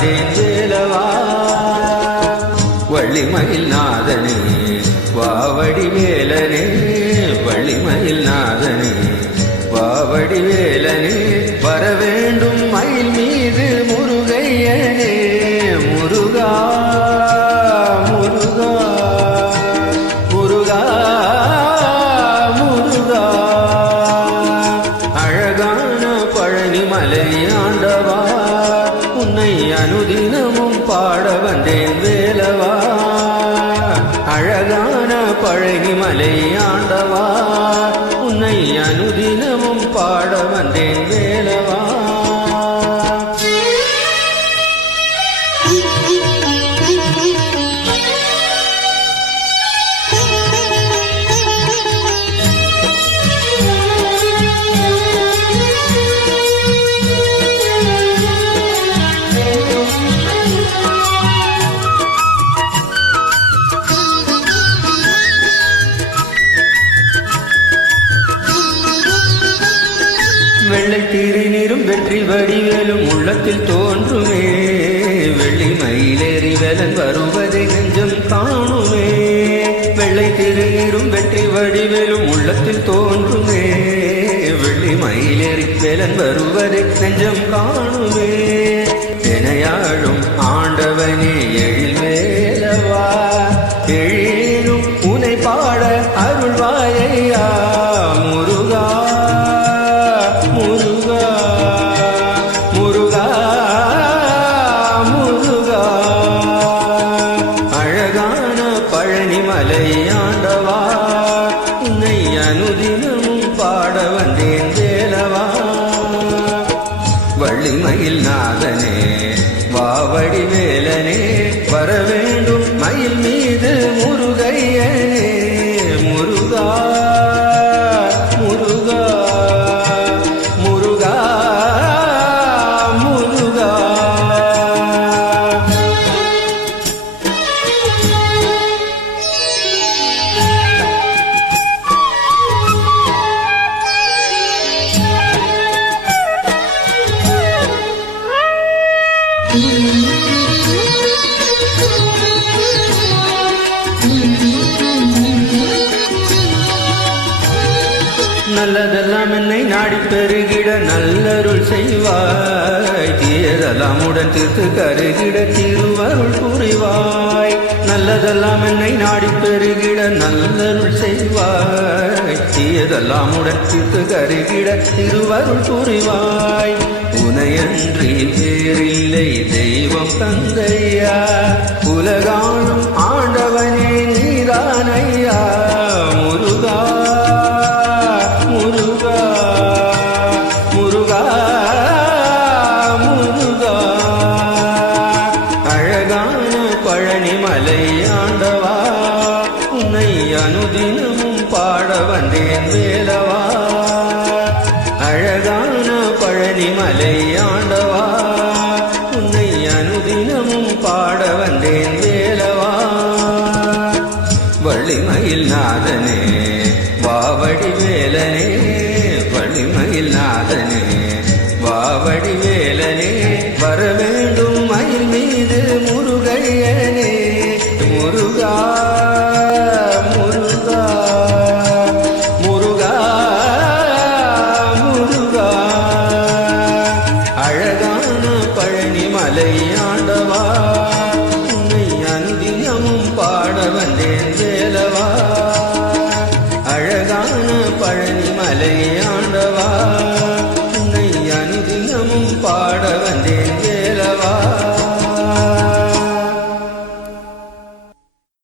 வந்தேன் வேலவா. வள்ளிமயில் நாதனே வாவடி வேலனே, வள்ளிமயில் நாதனே வாவடி வேலனே, வரவேண்டும் மயில் மீது முருகையனே. முருகா முருகா முருகா முருகா, அழகான பழனி மலை ஆண்டவா, உன்னை அனுதினமும் பாட வந்தேன் வேலவா. அழகான பழனி மலை ஆண்டவா, உன்னை அனுதினமும் பாட வந்தேன் வேலவா. வெள்ளை திருநீரும் வெற்றி வடிவேலும் உள்ளத்தில் தோன்றுமே, வெள்ளி மயிலேறி வேலன் வருவதை நெஞ்சம் காணுமே. வெள்ளை திருநீரும் வெற்றி வடிவேலும் உள்ளத்தில் தோன்றுமே, வெள்ளி மயிலேறி வேலன் வருவதை நெஞ்சம் காணுமே. தினையாழும் ஆண்டவனே எழில் வேலவா, எழிலும் உனை பாட அருள்வாயா. முருகா முருகா முருகா முருகா, அழகான பழனி மலை ஆண்டவா, உன்னை அனுதினமும் பாட வந்தேன் வேலவா. வள்ளிமயில் நாதனே வாவடி வேலனே, வரவேண்டும் மயில் மீது முருகையனே. முருகா முருகா முருகா முருகா, நல்லதெல்லாம் என்னை நாடி பெருகிட நல்லருள் செய்வாய், தீயதெல்லாம் உடன் தீர்த்து கருகிட திருவருள் புரிவாய். நல்லதெல்லாம் என்னை நாடி பெருகிட நல்லருள் செய்வாய், தீயதெல்லாம் உடன் தீர்த்து கருகிட திருவருள் புரிவாய். உனையன்றி வேறில்லை தெய்வம் தந்தையா, உலகாளும் ஆண்டவனே நீதானையா. முருகா முருகா முருகா முருகா, அழகான பழனி மலை ஆண்டவா, உன்னை அனுதினமும் பாட வந்தேன் வேலவா. அழகான பழனி மலை ஆண்டவா, உன்னை அனுதினமும் பாட வந்தேன் வேலவா. வள்ளிமயில் நாதனே வாவடி வேலனே, வள்ளிமயில் நாதனே வாவடி